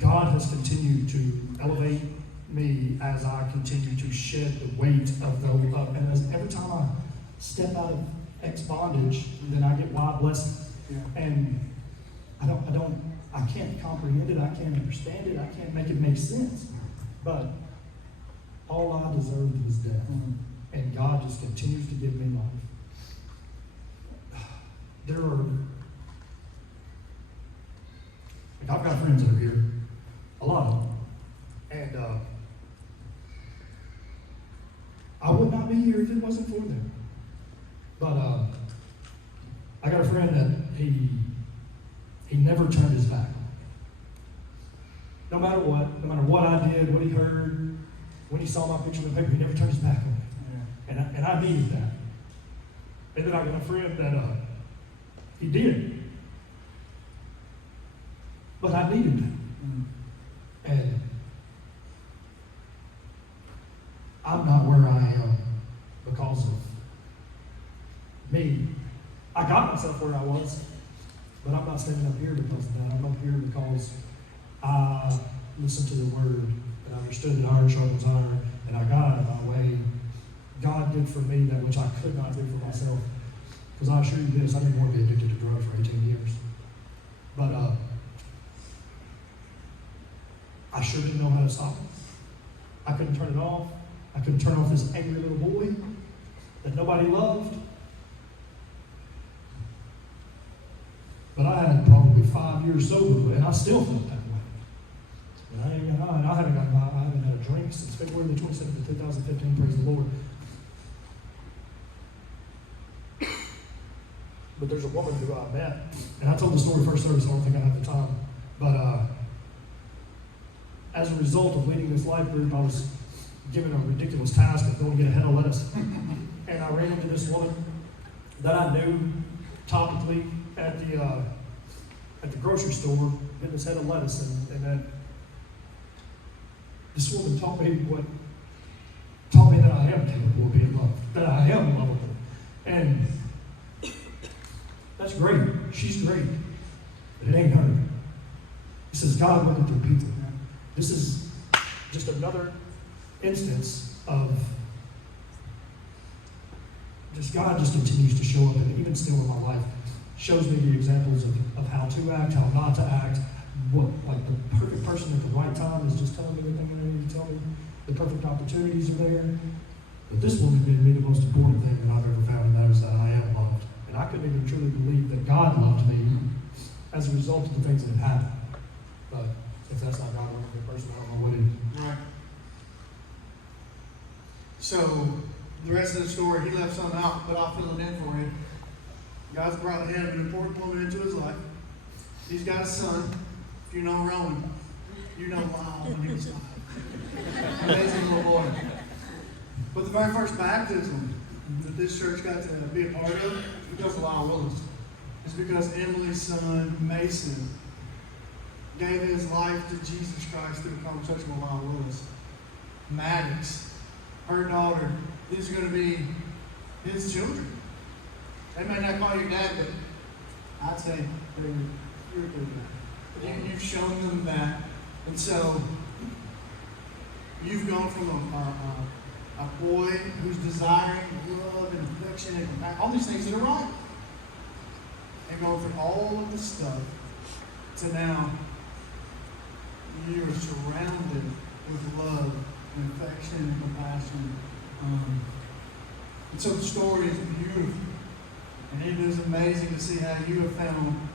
God has continued to elevate me as I continue to shed the weight of and as every time I step out of ex-bondage, then I get wide blessings. Yeah. And I can't comprehend it, I can't understand it, I can't make it make sense. But all I deserved was death. Mm-hmm. And God just continues to give me life. I've got friends that are here, a lot of them. And I would not be here if it wasn't for them. But I got a friend that he never turned his back. No matter what I did, what he heard, when he saw my picture in the paper, he never turned his back on me. Yeah. And I needed that. And then I got a friend that he did. But I needed that. Mm. And I'm not where I am because of me. I got myself where I was, but I'm not standing up here because of that. I'm up here because I listened to the Word and I understood that iron sharpens iron, and I got out of my way. God did for me that which I could not do for myself. Because I assure you this, I didn't want to be addicted to drugs for 18 years. But I sure didn't know how to stop it. I couldn't turn it off. I couldn't turn off this angry little boy that nobody loved. But I had probably 5 years sober, and I still felt that way. And I haven't had a drink since February the 27th of 2015, praise the Lord. But there's a woman who I met, and I told the story first service, I don't think I have the time. But as a result of leading this life group, I was given a ridiculous task of going to get a head of lettuce. And I ran into this woman that I knew topically at the grocery store, getting this head of lettuce, and then this woman taught me that I am capable of being loved, that I am lovable. And that's great. She's great. But it ain't her. This is God working through people. This is just another instance of just God just continues to show up, and even still in my life, shows me the examples of how to act, how not to act, what, like the perfect person at the right time is just telling me everything that I need to tell me. The perfect opportunities are there. But this woman did me the most important thing that I've ever found, and that is that I am loved. And I couldn't even truly believe that God loved me as a result of the things that have happened. But if that's not God loving me personally, I don't know what is. Right. So, the rest of the story, he left something out, but I'll fill it in for you. God's brought him an important woman into his life. He's got a son. If you know Roman, you know Lyle when he was 5. Amazing little boy. But the very first baptism that this church got to be a part of is because of Lyle Willis. It's because Emily's son, Mason, gave his life to Jesus Christ through a conversation with Lyle Willis. Maddox, her daughter, these are going to be his children. They may not call you dad, but I'd say you're a good dad. You've shown them that. And so, you've gone from a boy who's desiring love and affection and compassion, all these things that are right, and going through all of the stuff to now you are surrounded with love and affection and compassion. And so the story is beautiful. And it is amazing to see how you have found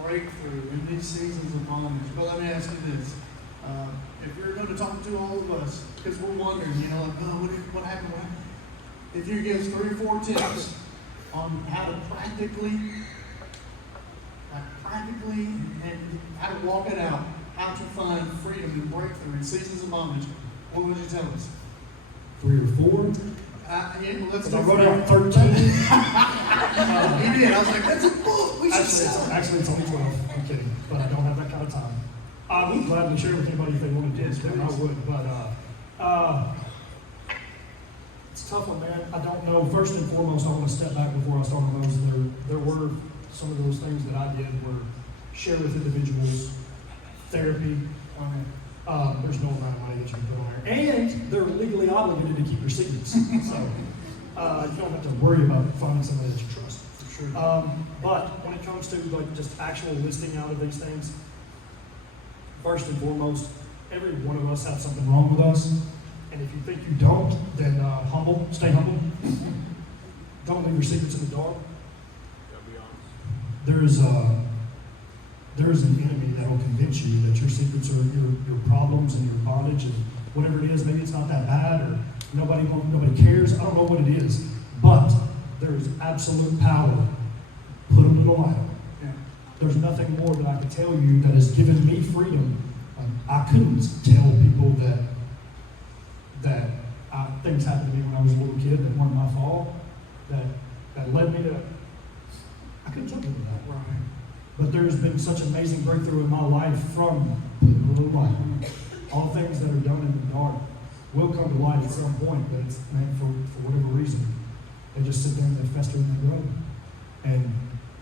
breakthrough in these seasons of bondage. But let me ask you this. If you're going to talk to all of us, because we're wondering, what happened? If you give 3 or 4 tips on how to practically and how to walk it out, how to find freedom and breakthrough in seasons of bondage, what would you tell us? 3 or 4? Let's I wrote out 13. You did. I was like, that's a book. We should sell it. Actually, it's only 12. I'm kidding. But I don't have that kind of time. I would gladly share with anybody if they wanted to, but I would. But it's a tough one, man. I don't know. First and foremost, I want to step back before I start on those. There were some of those things that I did were share with individuals, therapy. There's no amount of money that you can put on there. And they're legally obligated to keep your secrets. So you don't have to worry about finding somebody that you trust. For sure. But when it comes to like just actual listing out of these things, first and foremost, every one of us has something wrong with us. And if you think you don't, then stay humble. Don't leave your secrets in the dark. There's an enemy that will convince you that your secrets are your problems and your bondage and whatever it is. Maybe it's not that bad or nobody cares. I don't know what it is. But there is absolute power. Put them to the light. Yeah. There's nothing more that I can tell you that has given me freedom. I couldn't tell people that things happened to me when I was a little kid that weren't my fault, that led me to. I couldn't tell people that. Right. But there's been such amazing breakthrough in my life from putting a little light. All things that are done in the dark will come to light at some point, but it's meant for whatever reason. They just sit there and they fester and they grow. And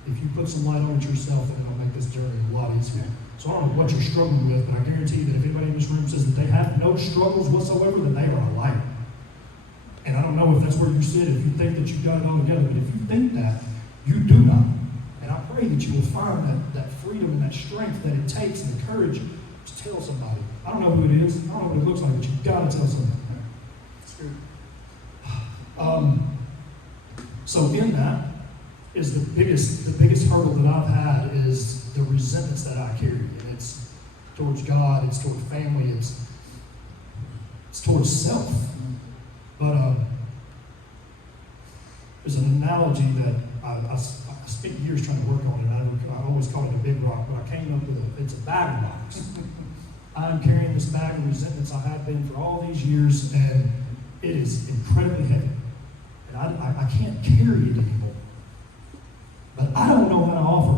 if you put some light on it yourself, then it'll make this journey a lot easier. So I don't know what you're struggling with, but I guarantee that if anybody in this room says that they have no struggles whatsoever, then they are a liar. And I don't know if that's where you sit, if you think that you've got it all together, but if you think that, You do not. And I pray that you will find that freedom and that strength that it takes and the courage to tell somebody. I don't know who it is. I don't know what it looks like, but you've got to tell somebody. That's good. So in that is the biggest hurdle that I've had is the resentments that I carry. And it's towards God, it's towards family, it's towards self. But there's an analogy that I spent years trying to work on it. I always called it a big rock, but I came up with it's a bag of rocks. I'm carrying this bag of resentments I have been for all these years, and it is incredibly heavy. And I can't carry it anymore. But I don't know how to offer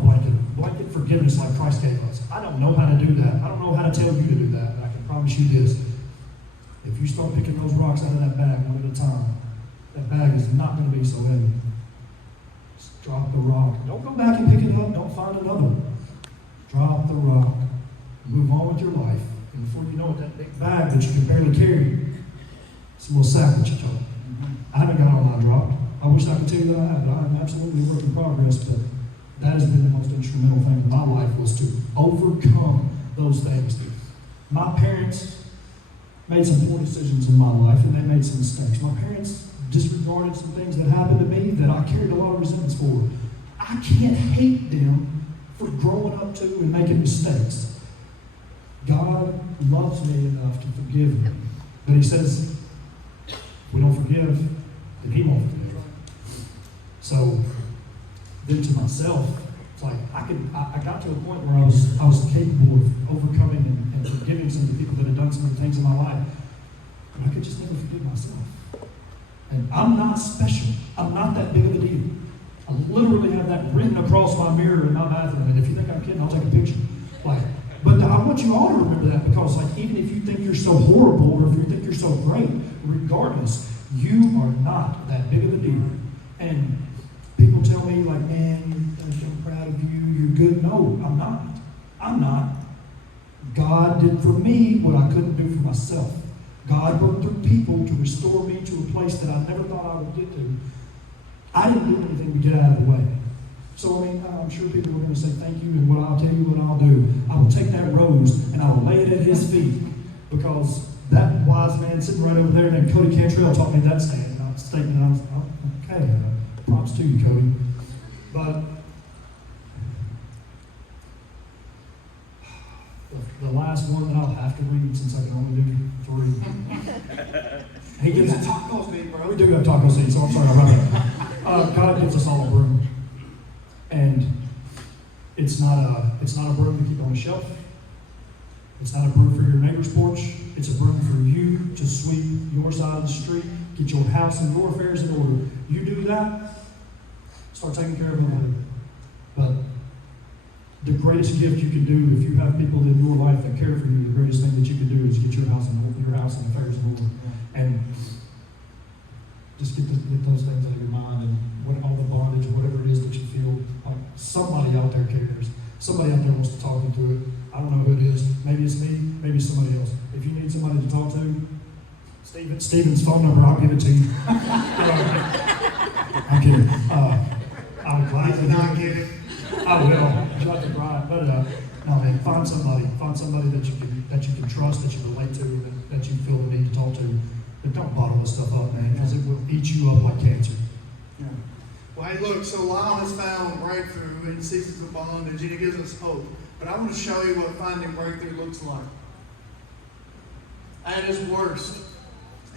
blanket forgiveness like Christ gave us. I don't know how to do that. I don't know how to tell you to do that, but I can promise you this. If you start picking those rocks out of that bag one at a time, that bag is not going to be so heavy. Just drop the rock. Don't go back and pick it up. Don't find another one. Drop the rock. Move on with your life. And before you know it, that big bag that you can barely carry, it's a little sack that you took. I haven't got all mine dropped. I wish I could tell you that I have, but I'm absolutely a work in progress. But that has been the most instrumental thing in my life, was to overcome those things. My parents made some poor decisions in my life, and they made some mistakes. My parents disregarded some things that happened to me that I carried a lot of resentments for. I can't hate them for growing up to and making mistakes. God loves me enough to forgive me. But he says, if we don't forgive, then he won't forgive. So then to myself, it's like I got to a point where I was capable of overcoming and forgiving some of the people that had done some of the things in my life. But I could just never forgive myself. And I'm not special. I'm not that big of a deal. I literally have that written across my mirror in my bathroom. And if you think I'm kidding, I'll take a picture. But I want you all to remember that, because even if you think you're so horrible, or if you think you're so great, regardless, you are not that big of a deal. And people tell me, man, I'm proud of you, you're good. No, I'm not. I'm not. God did for me what I couldn't do for myself. God worked through people to restore me to a place that I never thought I would get to. I didn't do anything to get out of the way. So, I'm sure people are going to say thank you, and what I'll tell you what I'll do. I will take that rose and I will lay it at his feet, because that wise man sitting right over there named Cody Cantrell taught me that statement. I was, okay, props to you, Cody. But the last one that I'll have to read, since I can only do 3. He gives us tacos, me, bro. We do have taco seats, so I'm sorry about that. God gives us all a broom. And it's not a broom to keep on a shelf. It's not a broom for your neighbor's porch. It's a broom for you to sweep your side of the street, get your house and your affairs in order. You do that, start taking care of them later. But the greatest gift you can do, if you have people in your life that care for you, the greatest thing that you can do is get your house and affairs in order. And just get those things out of your mind, and all the bondage, whatever it is that you feel, like somebody out there cares. Somebody out there wants to talk you through it. I don't know who it is. Maybe it's me, maybe it's somebody else. If you need somebody to talk to, Stephen's phone number, I'll give it to you. I'm kidding. I'm glad to not get it. I will. Not to cry. But no, man, find somebody that you can trust, that you relate to, that you feel the need to talk to. But don't bottle this stuff up, man, because it will eat you up like cancer. Yeah. Well, hey, look, so Lyle has found breakthrough in seasons of bondage, and he gives us hope. But I want to show you what finding breakthrough looks like. At its worst,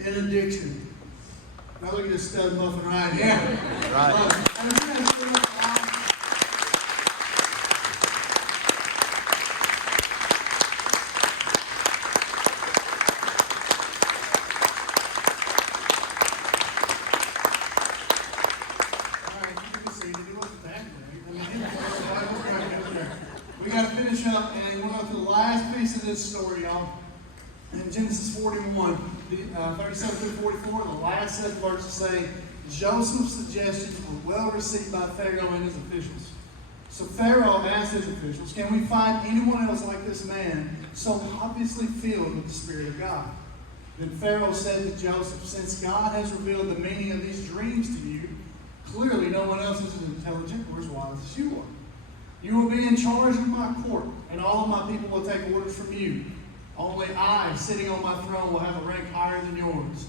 in addiction. Now look at this stud muffin right here. Right. This story, y'all. In Genesis 41, 37 through 44, the last set of verses say, Joseph's suggestions were well received by Pharaoh and his officials. So Pharaoh asked his officials, can we find anyone else like this man, so obviously filled with the Spirit of God? Then Pharaoh said to Joseph, since God has revealed the meaning of these dreams to you, Clearly, no one else is as intelligent or as wise as you are. You will be in charge of my court, and all of my people will take orders from you. Only I, sitting on my throne, will have a rank higher than yours.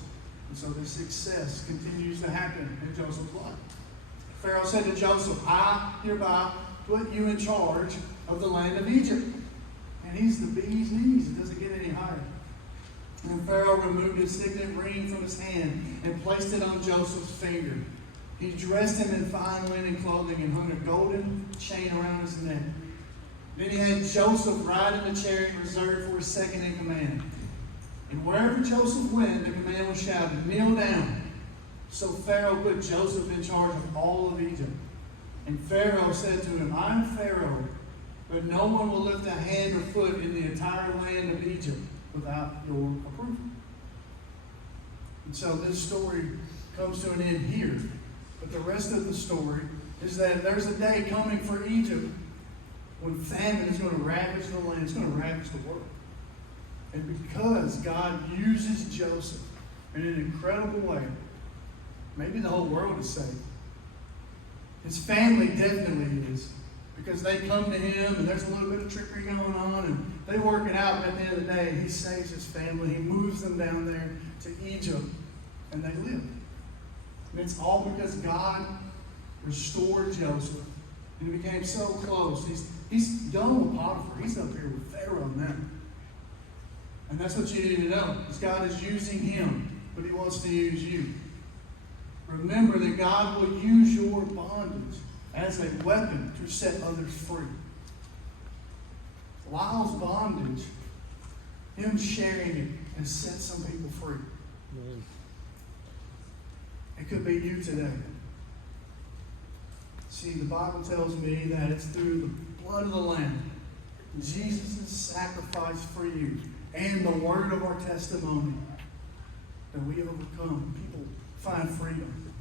And so this success continues to happen in Joseph's life. Pharaoh said to Joseph, I hereby put you in charge of the land of Egypt. And he's the bee's knees. It doesn't get any higher. And Pharaoh removed his signet ring from his hand and placed it on Joseph's finger. He dressed him in fine linen clothing and hung a golden chain around his neck. Then he had Joseph ride in the chariot reserved for his second in command. And wherever Joseph went, the command was shouted, kneel down. So Pharaoh put Joseph in charge of all of Egypt. And Pharaoh said to him, I am Pharaoh, but no one will lift a hand or foot in the entire land of Egypt without your approval. And so this story comes to an end here. But the rest of the story is that there's a day coming for Egypt when famine is going to ravage the land. It's going to ravage the world. And because God uses Joseph in an incredible way, maybe the whole world is saved. His family definitely is. Because they come to him and there's a little bit of trickery going on and they work it out, but at the end of the day, he saves his family. He moves them down there to Egypt and they live. And it's all because God restored Joseph and he became so close. He's done with Potiphar. He's up here with Pharaoh now. And that's what you need to know. Is God is using him, but he wants to use you. Remember that God will use your bondage as a weapon to set others free. Lyle's bondage, him sharing it, has set some people free. Amen. It could be you today. See, the Bible tells me that it's through the blood of the Lamb, Jesus' sacrifice for you, and the word of our testimony that we have overcome. People find freedom.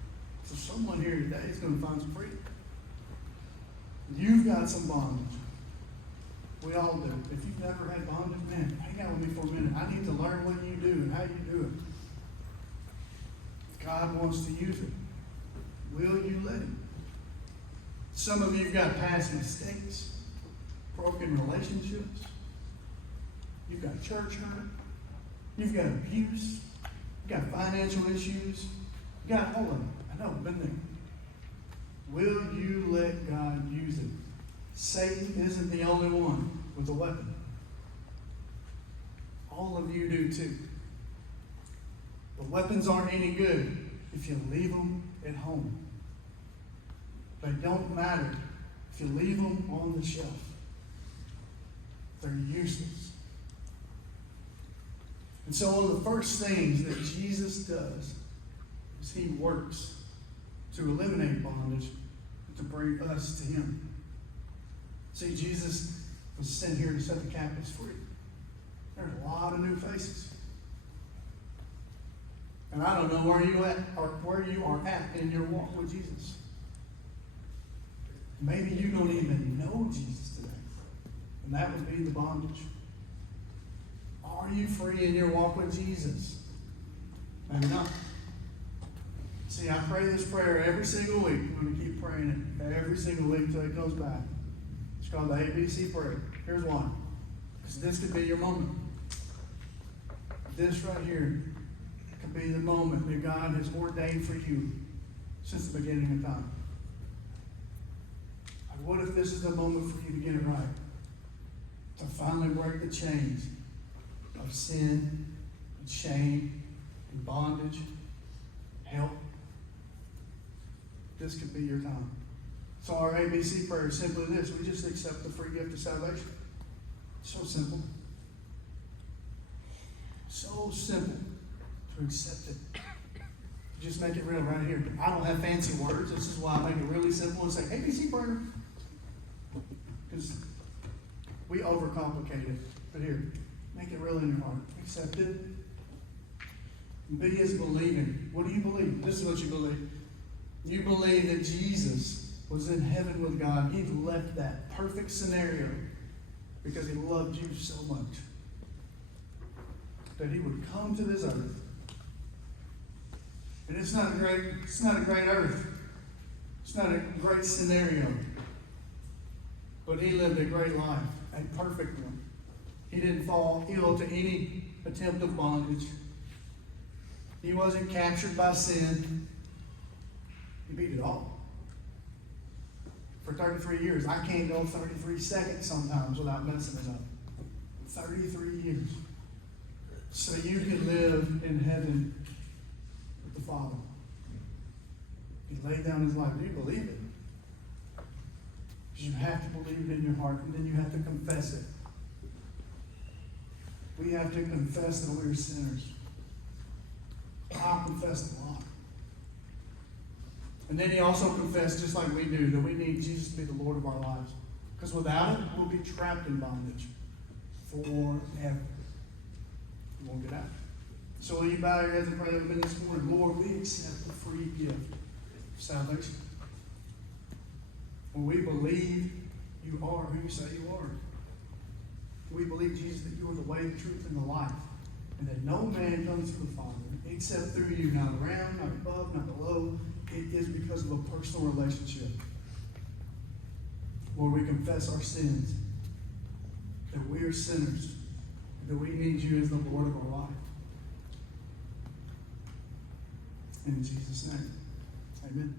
So someone here today is going to find some freedom. You've got some bondage. We all do. If you've never had bondage, man, hang out with me for a minute. I need to learn what you do and how you do it. God wants to use it. Will you let him? Some of you have got past mistakes, broken relationships. You've got church hurt. You've got abuse. You've got financial issues. You've got all of it. I know, I've been there. Will you let God use it? Satan isn't the only one with a weapon. All of you do too. The weapons aren't any good if you leave them at home. They don't matter if you leave them on the shelf. They're useless. And so one of the first things that Jesus does is he works to eliminate bondage and to bring us to him. See, Jesus was sent here to set the captives free. There's a lot of new faces. And I don't know where you are at in your walk with Jesus. Maybe you don't even know Jesus today. And that would be the bondage. Are you free in your walk with Jesus? Maybe not. See, I pray this prayer every single week. I'm going to keep praying it every single week until it comes back. It's called the ABC prayer. Here's one. Because this could be your moment. This right here could be the moment that God has ordained for you since the beginning of time. And what if this is the moment for you to get it right? To finally break the chains of sin and shame and bondage, help. This could be your time. So our ABC prayer is simply this. We just accept the free gift of salvation. So simple. So simple to accept it. Just make it real right here. I don't have fancy words. This is why I make it really simple and say ABC prayer. Because we overcomplicate it. But here, make it real in your heart. Accept it. B is believing. What do you believe? This is what you believe. You believe that Jesus was in heaven with God. He left that perfect scenario because he loved you so much that he would come to this earth. And it's not a great earth. It's not a great scenario. But he lived a great life, a perfect one. He didn't fall ill to any attempt of bondage. He wasn't captured by sin. He beat it all. For 33 years. I can't go 33 seconds sometimes without messing it up. 33 years. So you can live in heaven with the Father. He laid down his life. Do you believe it? Because you have to believe it in your heart, and then you have to confess it. We have to confess that we're sinners. I confess a lot. And then he also confessed, just like we do, that we need Jesus to be the Lord of our lives. Because without it, we'll be trapped in bondage forever. We won't get out. So will you bow your heads and pray with me this morning? Lord, we accept the free gift of salvation. When we believe you are who you say you are. We believe, Jesus, that you are the way, the truth, and the life. And that no man comes to the Father except through you, not around, not above, not below. It is because of a personal relationship. Lord, we confess our sins, that we are sinners, that we need you as the Lord of our life. In Jesus' name, amen.